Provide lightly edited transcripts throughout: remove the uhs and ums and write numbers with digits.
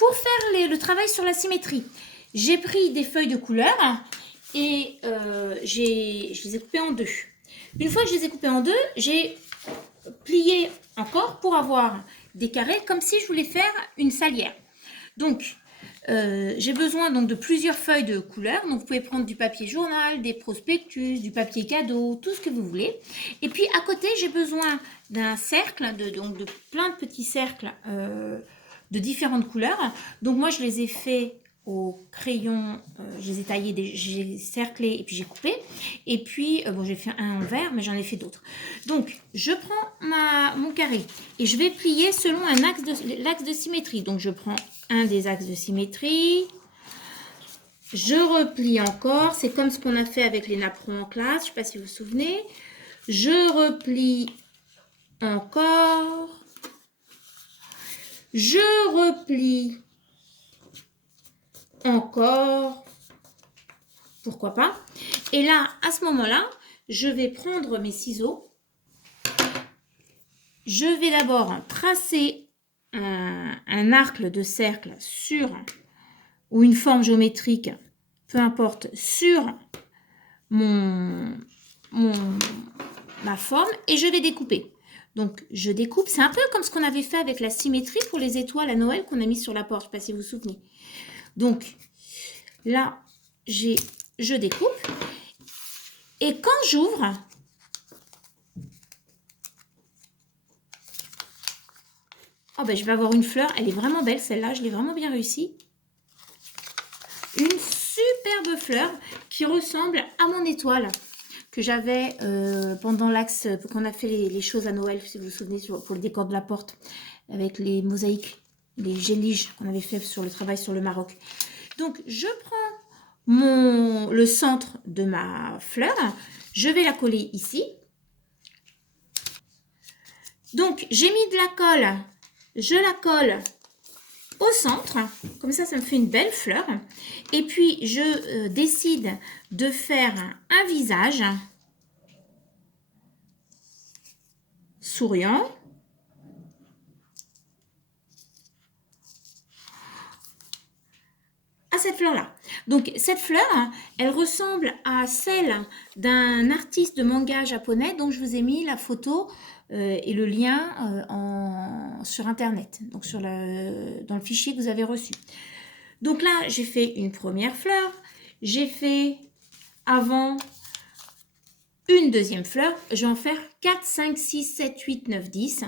pour faire le travail sur la symétrie, j'ai pris des feuilles de couleur et je les ai coupées en deux. Une fois que je les ai coupées en deux, j'ai plié encore pour avoir des carrés comme si je voulais faire une salière. Donc, j'ai besoin donc de plusieurs feuilles de couleur. Donc, vous pouvez prendre du papier journal, des prospectus, du papier cadeau, tout ce que vous voulez. Et puis, à côté, j'ai besoin d'un cercle, donc de plein de petits cercles de différentes couleurs. Donc, moi, je les ai fait au crayon, je les ai taillés, j'ai cerclé et puis j'ai coupé. Et puis, bon, j'ai fait un en vert, mais j'en ai fait d'autres. Donc, je prends mon carré et je vais plier selon l'axe de symétrie. Donc, je prends un des axes de symétrie. Je replie encore. C'est comme ce qu'on a fait avec les napperons en classe. Je ne sais pas si vous vous souvenez. Je replie encore. Je replie encore. Pourquoi pas. Et là, à ce moment-là, je vais prendre mes ciseaux. Je vais d'abord tracer un arc de cercle sur, ou une forme géométrique, peu importe, sur ma forme et je vais découper. Donc, je découpe. C'est un peu comme ce qu'on avait fait avec la symétrie pour les étoiles à Noël qu'on a mis sur la porte. Je ne sais pas si vous vous souvenez. Donc, là, je découpe. Et quand j'ouvre, oh ben, je vais avoir une fleur. Elle est vraiment belle, celle-là. Je l'ai vraiment bien réussi. Une superbe fleur qui ressemble à mon étoile que j'avais pendant l'axe, quand on a fait les choses à Noël, si vous vous souvenez, pour le décor de la porte, avec les mosaïques, les géliges qu'on avait fait sur le travail sur le Maroc. Donc, je prends le centre de ma fleur, je vais la coller ici. Donc, j'ai mis de la colle, je la colle au centre, comme ça me fait une belle fleur. Et puis, je décide de faire un visage souriant. À cette fleur-là. Donc, cette fleur, elle ressemble à celle d'un artiste de manga japonais dont je vous ai mis la photo et le lien sur Internet, donc dans le fichier que vous avez reçu. Donc là, j'ai fait une première fleur. J'ai fait avant une deuxième fleur. Je vais en faire 4, 5, 6, 7, 8, 9, 10.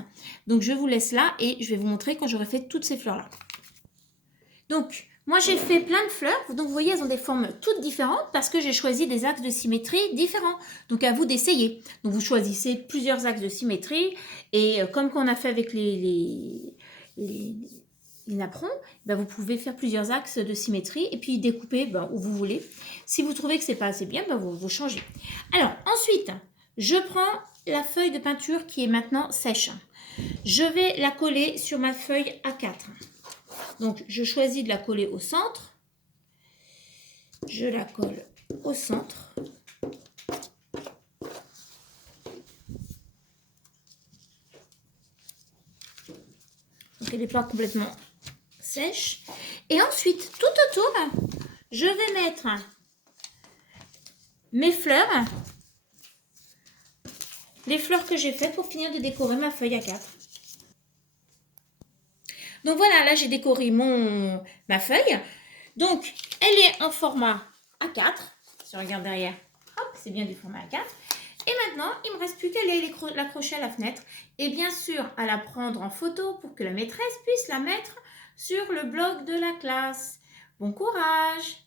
Donc, je vous laisse là et je vais vous montrer quand j'aurai fait toutes ces fleurs-là. Donc, moi, j'ai fait plein de fleurs. Donc, vous voyez, elles ont des formes toutes différentes parce que j'ai choisi des axes de symétrie différents. Donc, à vous d'essayer. Donc, vous choisissez plusieurs axes de symétrie. Et comme qu'on a fait avec les napperons, ben, vous pouvez faire plusieurs axes de symétrie et puis découper où vous voulez. Si vous trouvez que c'est pas assez bien, ben, vous changez. Alors, ensuite, je prends la feuille de peinture qui est maintenant sèche. Je vais la coller sur ma feuille A4. Donc, je choisis de la coller au centre. Je la colle au centre. Donc, elle n'est pas complètement sèche. Et ensuite, tout autour, je vais mettre mes fleurs. Les fleurs que j'ai faites pour finir de décorer ma feuille A4. Donc voilà, là j'ai décoré ma feuille. Donc elle est en format A4. Si on regarde derrière, hop, c'est bien du format A4. Et maintenant, il ne me reste plus qu'à l'accrocher à la fenêtre. Et bien sûr, à la prendre en photo pour que la maîtresse puisse la mettre sur le blog de la classe. Bon courage!